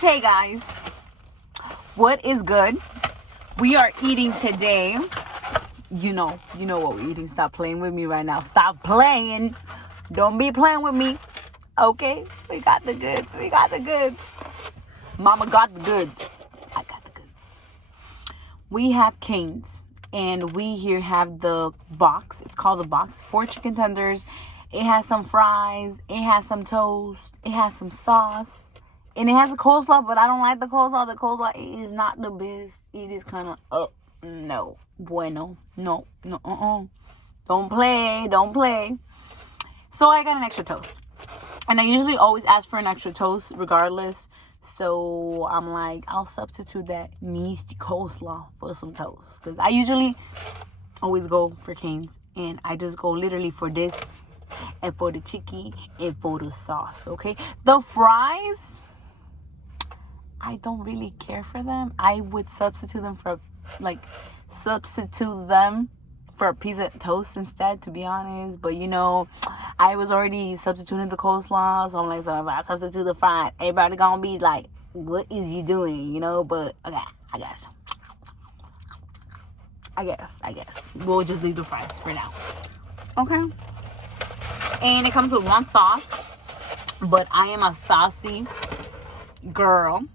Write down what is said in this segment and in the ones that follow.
Hey guys, what is good? We are eating today. You know what we're eating. Stop playing with me right now. Stop playing. Don't be playing with me. Okay? We got the goods. Mama got the goods. I got the goods. We have Cane's. And we here have the box. It's called the box. 4 chicken tenders. It has some fries. It has some toast. It has some sauce. And it has a coleslaw, but I don't like the coleslaw. The coleslaw is not the best. It is kind of, no. Bueno. No. Don't play. So I got an extra toast. And I usually always ask for an extra toast regardless. So I'm like, I'll substitute that nasty coleslaw for some toast. Because I usually always go for Cane's. And I just go literally for this. And for the chicken. And for the sauce. Okay? The fries, I don't really care for them. I would substitute them for a piece of toast instead, to be honest. But I was already substituting the coleslaw, so I'm like, so if I substitute the fries, everybody gonna be like, what is you doing? But okay, I guess we'll just leave the fries for now. Okay. And it comes with one sauce, but I am a saucy girl.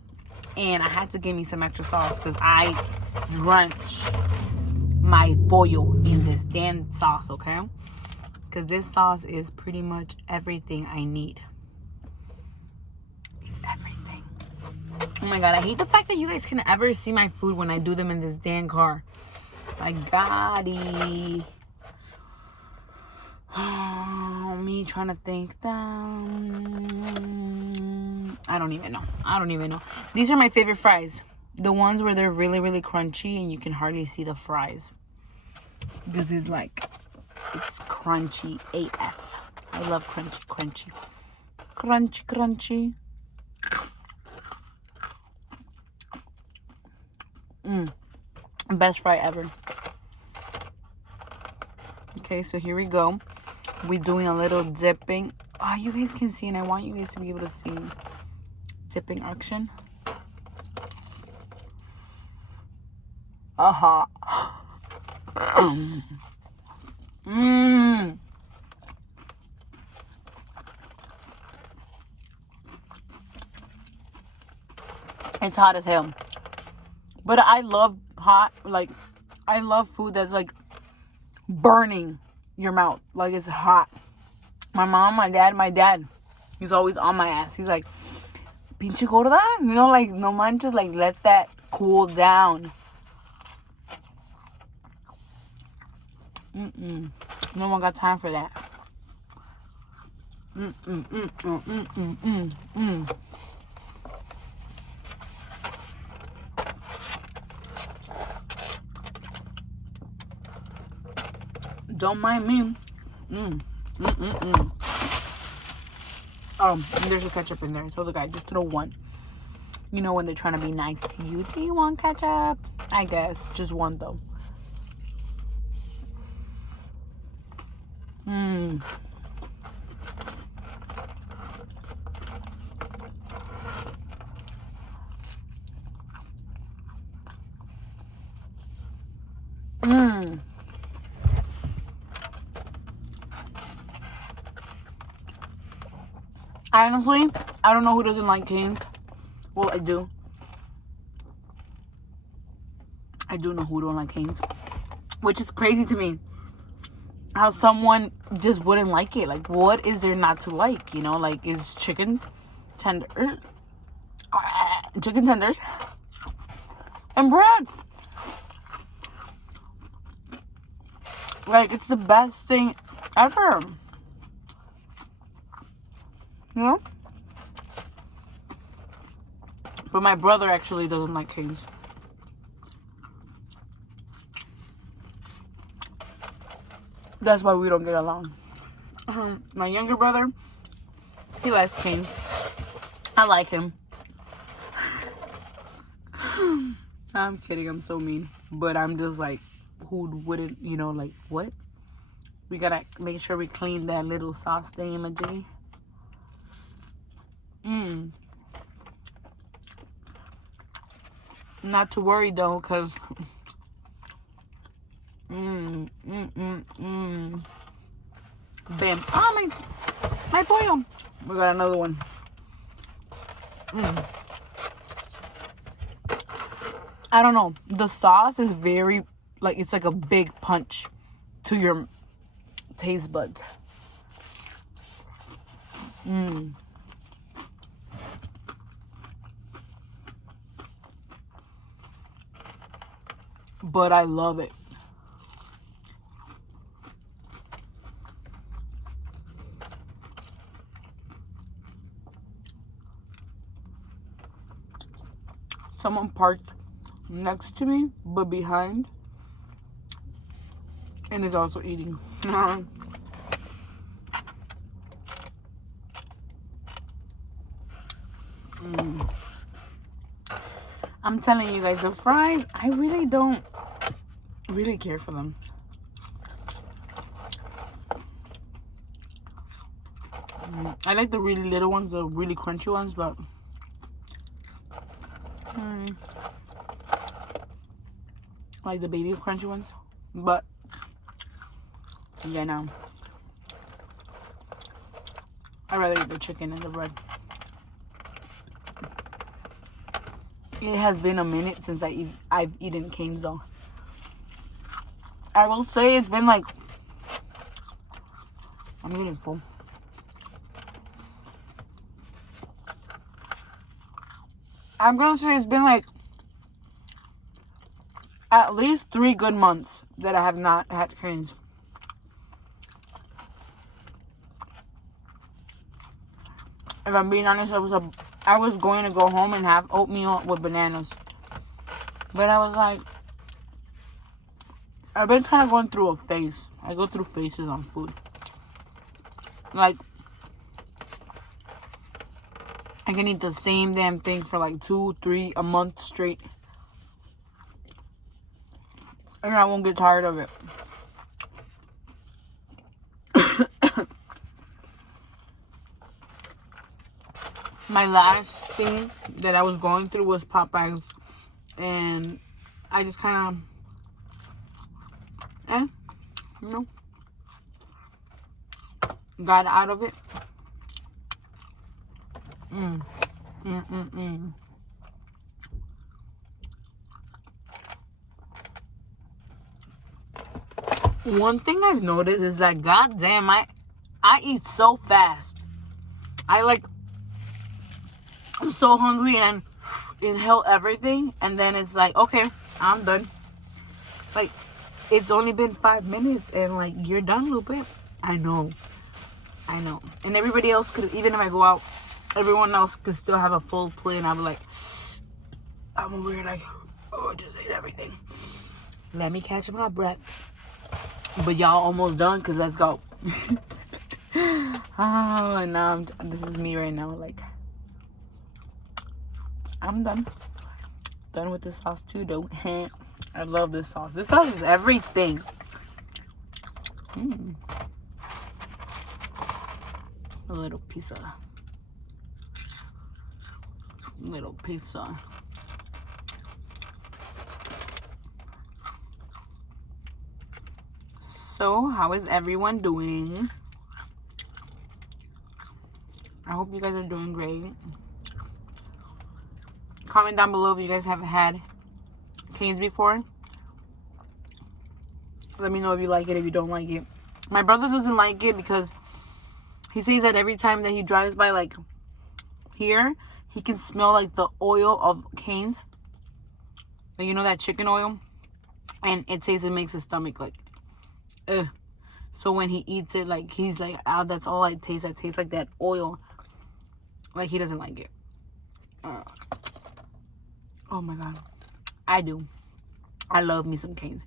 And I had to give me some extra sauce because I drench my pollo in this damn sauce, okay? Because this sauce is pretty much everything I need. It's everything. Oh my God, I hate the fact that you guys can ever see my food when I do them in this damn car. My God-y. Oh, me trying to think I don't even know. These are my favorite fries. The ones where they're really, really crunchy and you can hardly see the fries. This is it's crunchy AF. I love crunchy. Crunchy. Best fry ever. Okay, so here we go. We're doing a little dipping. Oh, you guys can see, and I want you guys to be able to see dipping action. It's hot as hell. But I love hot, I love food that's burning your mouth. It's hot. My mom, my dad, he's always on my ass. He's like, pinche gorda? No manches, let that cool down. No one got time for that. Don't mind me. And there's a ketchup in there. I told the guy, just throw one. When they're trying to be nice to you. Do you want ketchup? I guess. Just one, though. Honestly, I don't know who doesn't like Cane's. Well, I do. I do know who don't like Cane's. Which is crazy to me. How someone just wouldn't like it. What is there not to like? Is chicken tenders and bread. It's the best thing ever. But my brother actually doesn't like Cane's. That's why we don't get along. My younger brother, he likes Cane's. I like him. I'm kidding. I'm so mean. But I'm just who wouldn't, what? We gotta make sure we clean that little sauce thingamajiggy. not to worry though, because bam. Oh, my pollo. We got another one. I don't know. The sauce is very, like, it's like a big punch to your taste buds. But I love it. Someone parked next to me, but behind, and is also eating. I'm telling you guys, the fries, I really don't really care for them. I like the really little ones, the really crunchy ones, but like the baby crunchy ones. But yeah, no. I'd rather eat the chicken and the bread. It has been a minute since I've eaten Cane's though. I will say it's been like, I'm getting full. I'm gonna say it's been like at least 3 good months that I have not had Cane's. If I'm being honest, I was going to go home and have oatmeal with bananas. But I was like, I've been kind of going through a phase. I go through phases on food. Like, I can eat the same damn thing for like 2, 3, a month straight. And I won't get tired of it. My last thing that I was going through was Popeyes. And I just kind of, you know, got out of it. One thing I've noticed is that, goddamn, I eat so fast. I'm so hungry and inhale everything, and then it's like, okay, I'm done. Like, it's only been 5 minutes, and like, you're done, Lupe. I know. And everybody else could, even if I go out, everyone else could still have a full plate, and I'm like, I'm over here like, oh, I just ate everything. Let me catch my breath. But y'all almost done, because let's go. Oh, and now this is me right now, like, I'm done. Done with this sauce too, though. I love this sauce. This sauce is everything. A little pizza. So, how is everyone doing? I hope you guys are doing great. Comment down below if you guys have had Cane's before. Let me know if you like it, if you don't like it. My brother doesn't like it because he says that every time that he drives by, like, here, he can smell, like, the oil of Cane's. Like, you know, that chicken oil? And it says it makes his stomach, like, ugh. So when he eats it, like, he's like, ah, that's all I taste. I taste like that oil. Like, he doesn't like it. Oh my god. I do. I love me some Cane's.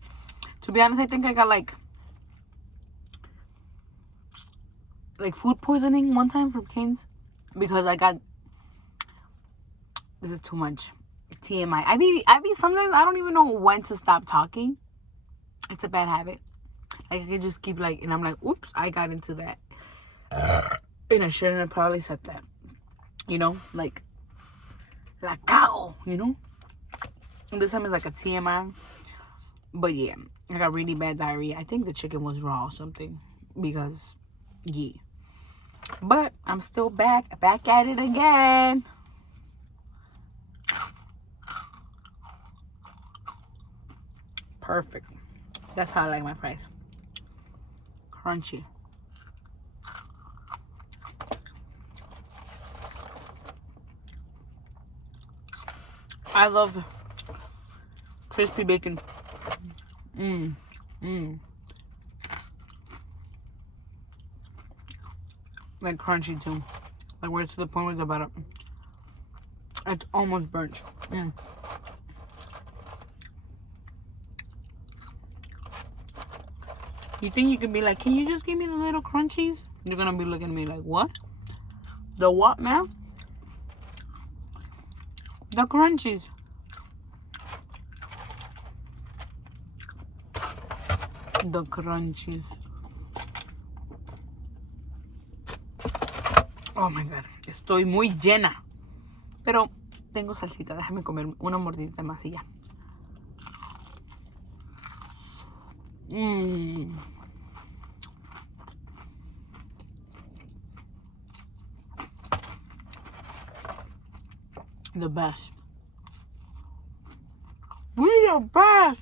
To be honest, I think I got like food poisoning one time from Cane's. Because I got, this is too much TMI. I be sometimes I don't even know when to stop talking. It's a bad habit. Like, I could just keep like, and I'm like, oops, I got into that. And I shouldn't have probably said that. You know, like, la cao, you know? This time is like a TMI. But yeah, I got really bad diarrhea. I think the chicken was raw or something. Because, yeah. But I'm still back at it again. Perfect. That's how I like my fries. Crunchy. I love crispy bacon. Like crunchy too. Like where it's to the point where it's about it's almost burnt. You think you could be like, can you just give me the little crunchies? You're gonna be looking at me like, what? The what, man? The crunchies. The crunchies. Oh my god, estoy muy llena. Pero tengo salsita, déjame comer una mordidita más y ya. The best. We the best.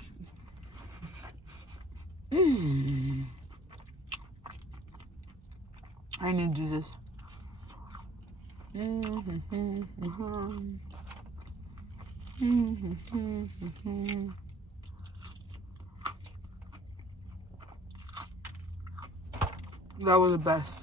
I need Jesus. That was the best.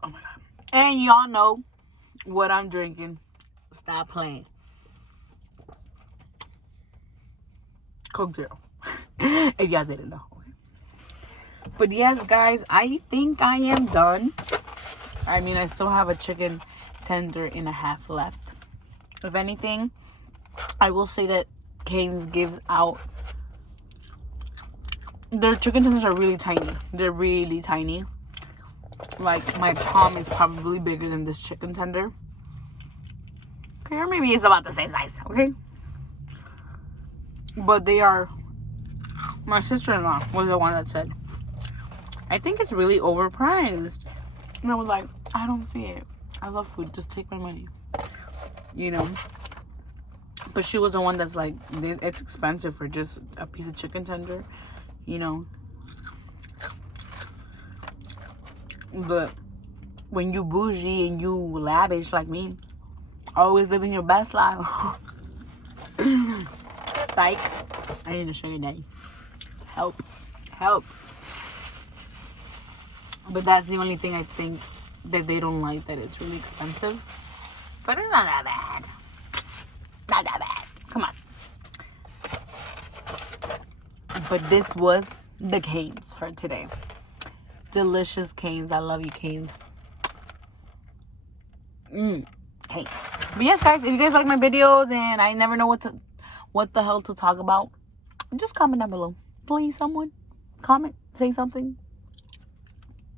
Oh my god. And y'all know what I'm drinking. Stop playing. Coke Zero. If y'all didn't know. Okay. But yes, guys, I think I am done. I mean, I still have a chicken tender and a half left. If anything, I will say that Cane's gives out. Their chicken tenders are really tiny. They're really tiny. Like, my palm is probably bigger than this chicken tender. Okay, or maybe it's about the same size, okay? But they are... My sister-in-law was the one that said, I think it's really overpriced. And I was like, I don't see it. I love food. Just take my money. You know? But she was the one that's like, it's expensive for just a piece of chicken tender. You know? But when you bougie and you lavish like me, always living your best life. Psych. I need a sugar daddy. Help. Help. But that's the only thing I think that they don't like, that it's really expensive. But it's not that bad. Not that bad. Come on. But this was the Cane's for today. Delicious Cane's. I love you, Cane's. Cane's. But yes, guys, if you guys like my videos and I never know what the hell to talk about, just comment down below. Please, someone. Comment. Say something.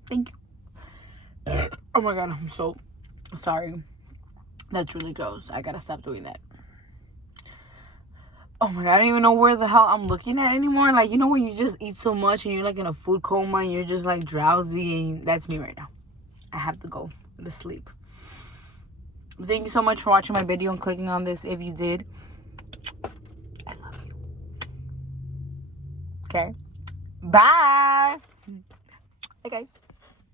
Thank you. Oh my god, I'm so sorry. That's really gross. I gotta stop doing that. Oh my god, I don't even know where the hell I'm looking at anymore. Like, you know when you just eat so much and you're like in a food coma and you're just like drowsy, and that's me right now. I have to go to sleep. Thank you so much for watching my video and clicking on this. If you did, I love you. Okay? Bye! Hey guys.